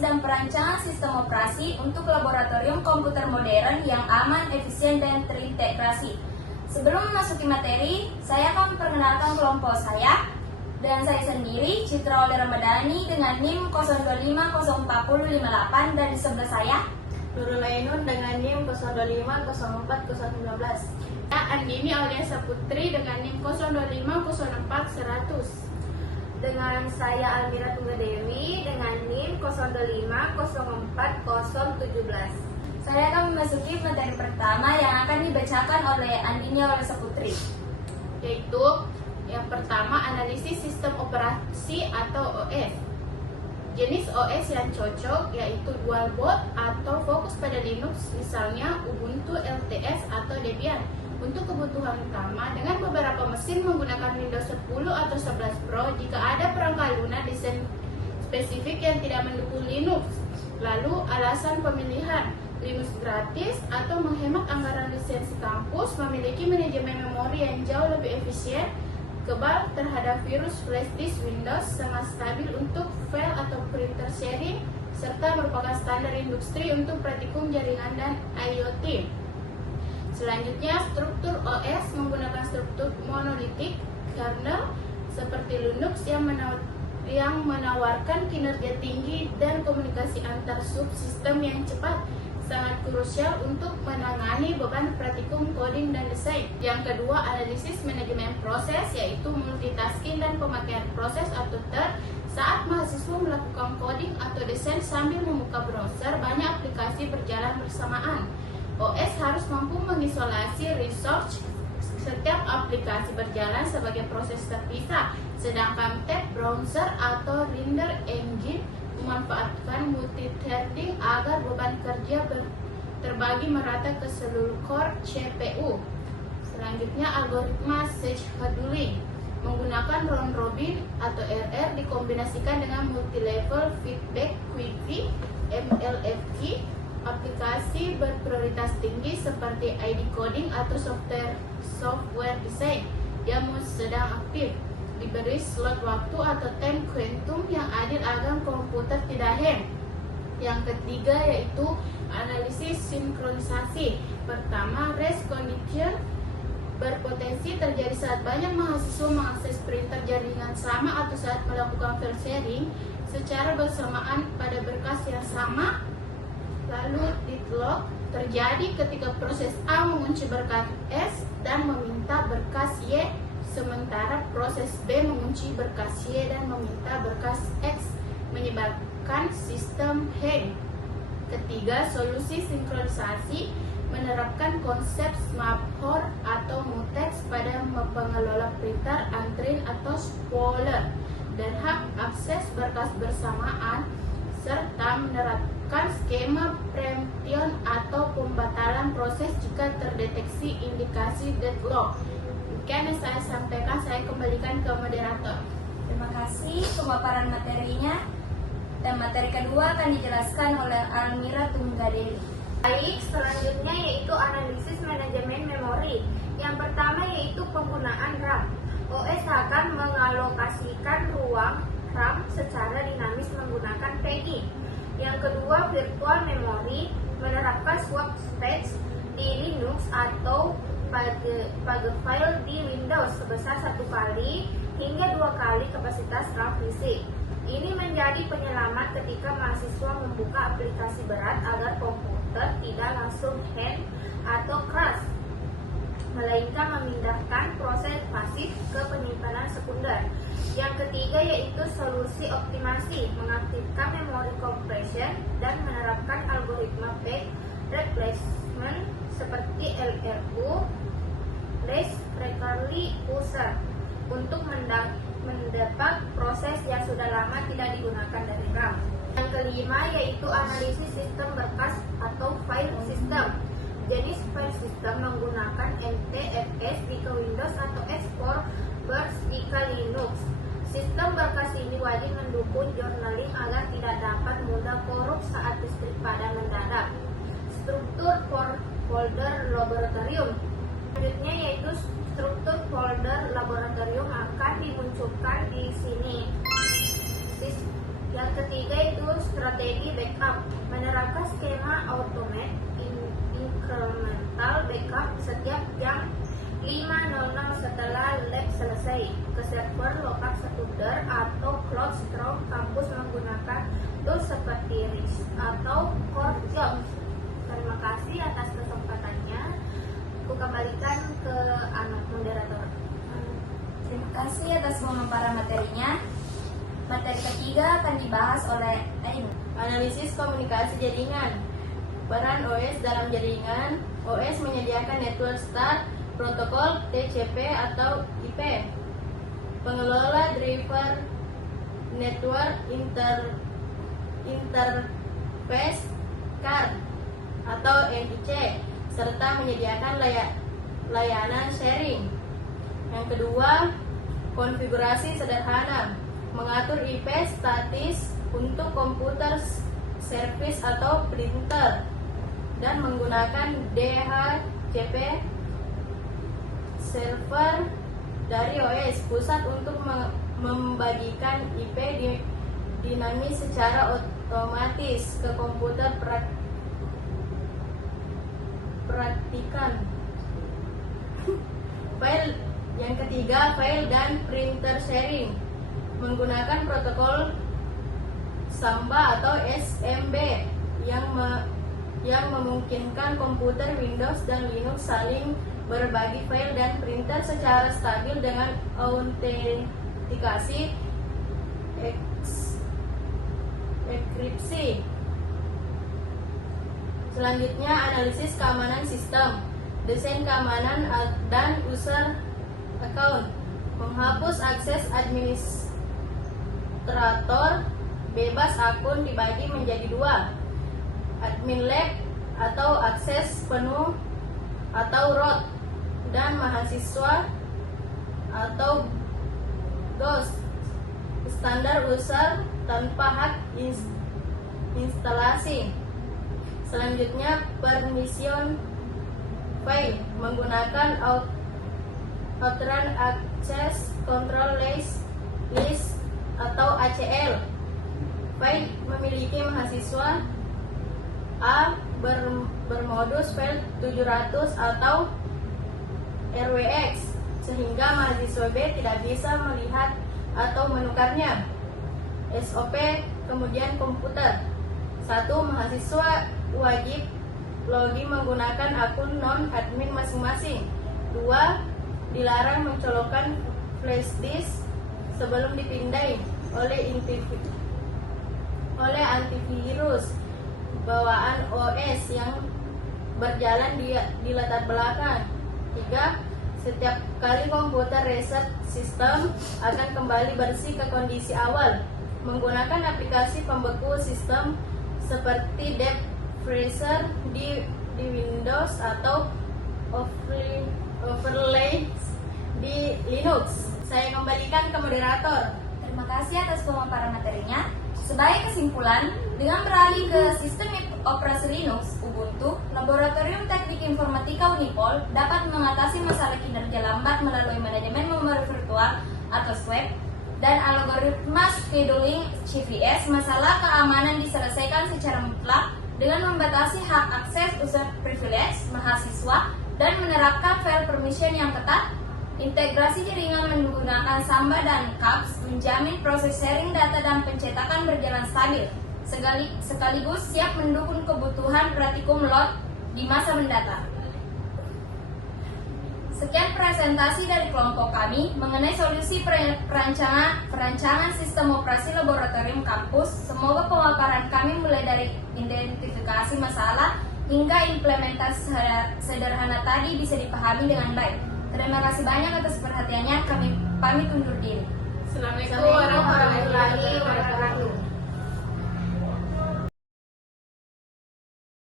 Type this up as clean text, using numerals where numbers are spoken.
dan perancangan sistem operasi untuk laboratorium komputer modern yang aman, efisien, dan terintegrasi. Sebelum memasuki materi, saya akan memperkenalkan kelompok saya. Dan saya sendiri, Citra Oli Ramadhani dengan NIM 02504058, dan di sebelah saya Nurul Ainun dengan NIM 02504019. Andini Auliasa Putri dengan NIM 02504100. Dengan saya Almira Tunggadewi dengan NIM 02504017. saya akan memasuki materi pertama yang akan dibacakan oleh Andini Auliasa Putri, Yaitu yang pertama, analisis sistem operasi atau OS. Jenis OS yang cocok yaitu dual boot atau fokus pada Linux, misalnya Ubuntu, LTS, atau Debian. Untuk kebutuhan utama, dengan beberapa mesin menggunakan Windows 10 atau 11 Pro jika ada perangkat lunak desain spesifik yang tidak mendukung Linux. Lalu, alasan pemilihan Linux gratis atau menghemat anggaran lisensi kampus, memiliki manajemen memori yang jauh lebih efisien, kebal terhadap virus flash disk Windows, sangat stabil untuk file atau printer sharing, serta merupakan standar industri untuk praktikum jaringan dan IoT. Selanjutnya, struktur OS menggunakan struktur monolitik kernel seperti Linux yang menawarkan kinerja tinggi dan komunikasi antar subsistem yang cepat, sangat krusial untuk menangani beban praktikum coding dan desain. Yang kedua, analisis manajemen proses, yaitu multitasking dan pemakaian proses atau TER. Saat mahasiswa melakukan coding atau desain sambil membuka browser, banyak aplikasi berjalan bersamaan. OS harus mampu mengisolasi resource setiap aplikasi berjalan sebagai proses terpisah, sedangkan tab browser atau render engine memanfaatkan multithreading agar beban kerja terbagi merata ke seluruh core CPU. Selanjutnya, algoritma scheduling menggunakan round robin atau RR dikombinasikan dengan multi-level feedback queue (MLFQ). Aplikasi berprioritas tinggi seperti ID coding atau software design yang sedang aktif diberi slot waktu atau time quantum yang adil agar komputer tidak hang. Yang ketiga yaitu analisis sinkronisasi. Pertama, race condition berpotensi terjadi saat banyak mahasiswa mengakses printer jaringan sama atau saat melakukan file sharing secara bersamaan pada berkas yang sama. Lalu deadlock terjadi ketika proses A mengunci berkas S dan meminta berkas Y, sementara proses B mengunci berkas Y dan meminta berkas X, menyebabkan sistem hang. Ketiga, solusi sinkronisasi menerapkan konsep SMAP/HOR atau mutex pada pengelola printer, antrin atau spoiler, dan hak akses berkas bersamaan, serta menerapkan skema preemption atau pembatalan proses jika terdeteksi indikasi deadlock. Demikian yang saya sampaikan, saya kembalikan ke moderator. terima kasih pemaparan materinya. Dan materi kedua akan dijelaskan oleh Almira Tunggadewi. Baik, selanjutnya yaitu analisis manajemen memori. Yang pertama yaitu penggunaan RAM. OS akan mengalokasikan ruang RAM secara dinamis menggunakan pegging. Yang kedua, virtual memory menerapkan swap state di Linux atau page file di Windows sebesar 1 kali hingga 2 kali kapasitas RAM fisik. Ini menjadi penyelamat ketika mahasiswa membuka aplikasi berat agar komputer tidak langsung hang atau crash, melainkan memindahkan proses pasif ke penyimpanan sekunder. Yang ketiga yaitu solusi optimasi, mengaktifkan memory compression dan menerapkan algoritma page replacement seperti LRU, less frequently user, untuk mendapat proses yang sudah lama tidak digunakan dari RAM. Yang kelima yaitu analisis sistem berkas atau file system. Jenis file system menggunakan NTFS jika Windows atau Explorer jika Linux. Sistem berkas ini wajib mendukung journaling agar tidak dapat mudah korup saat listrik padam mendadak. Struktur folder laboratorium. Selanjutnya yaitu struktur folder laboratorium akan dimunculkan di sini. Yang ketiga itu strategi backup, menerapkan skema automate incremental backup setiap jam 5.00 setelah lab selesai ke server lokal sekunder atau cloud storage kampus menggunakan tools seperti RIS atau Core Jobs. Terima kasih atas kesempatannya. Aku kembalikan ke anak moderator. Terima kasih atas pemaparan materinya. Materi ketiga akan dibahas oleh Ain. Analisis komunikasi jaringan. Peran OS dalam jaringan. OS menyediakan network start, protokol, TCP atau IP. Pengelola driver network interface card atau NIC, serta menyediakan layanan sharing. Yang kedua, konfigurasi sederhana, mengatur IP statis untuk komputer servis atau printer dan menggunakan DHCP server dari OS pusat untuk membagikan IP dinamis secara otomatis ke komputer praktikan. File yang ketiga, file dan printer sharing menggunakan protokol Samba atau SMB yang memungkinkan komputer Windows dan Linux saling berbagi file dan printer secara stabil dengan autentikasi enkripsi. Selanjutnya, analisis keamanan sistem, desain keamanan dan user account, menghapus akses administrator bebas, akun dibagi menjadi dua, admin lab atau akses penuh atau root, dan mahasiswa atau ghost, standar user tanpa hak instalasi. Selanjutnya, permission file menggunakan Outrun Access Control List atau ACL. File memiliki mahasiswa A bermodus file 700 atau RWX, sehingga mahasiswa B tidak bisa melihat atau menukarnya. SOP kemudian komputer. 1. Mahasiswa wajib login menggunakan akun non-admin masing-masing. 2. Dilarang mencolokkan flash disk sebelum dipindai oleh antivirus bawaan OS yang berjalan di latar belakang. 3. Setiap kali komputer reset sistem akan kembali bersih ke kondisi awal menggunakan aplikasi pembeku sistem seperti Deep Freezer di Windows atau overlay di Linux. Saya kembalikan ke moderator. Terima kasih atas pemaparan materinya. Sebagai kesimpulan, dengan beralih ke sistem operasi Linux Ubuntu, Laboratorium Teknik Informatika Unipol dapat mengatasi masalah kinerja lambat melalui manajemen memori virtual atau SWAP dan algoritma scheduling CVS. Masalah keamanan diselesaikan secara mutlak dengan membatasi hak akses user privilege mahasiswa dan menerapkan file permission yang ketat. Integrasi jaringan menggunakan Samba dan CAPS menjamin proses sharing data dan pencetakan berjalan stabil, sekaligus siap mendukung kebutuhan praktikum LOT di masa mendatang. Sekian presentasi dari kelompok kami mengenai solusi perancangan sistem operasi laboratorium kampus. Semoga pemaparan kami mulai dari identifikasi masalah hingga implementasi sederhana tadi bisa dipahami dengan baik. Terima kasih banyak atas perhatiannya. Kami pamit undur diri. Assalamualaikum Warahmatullahi wabarakatuh.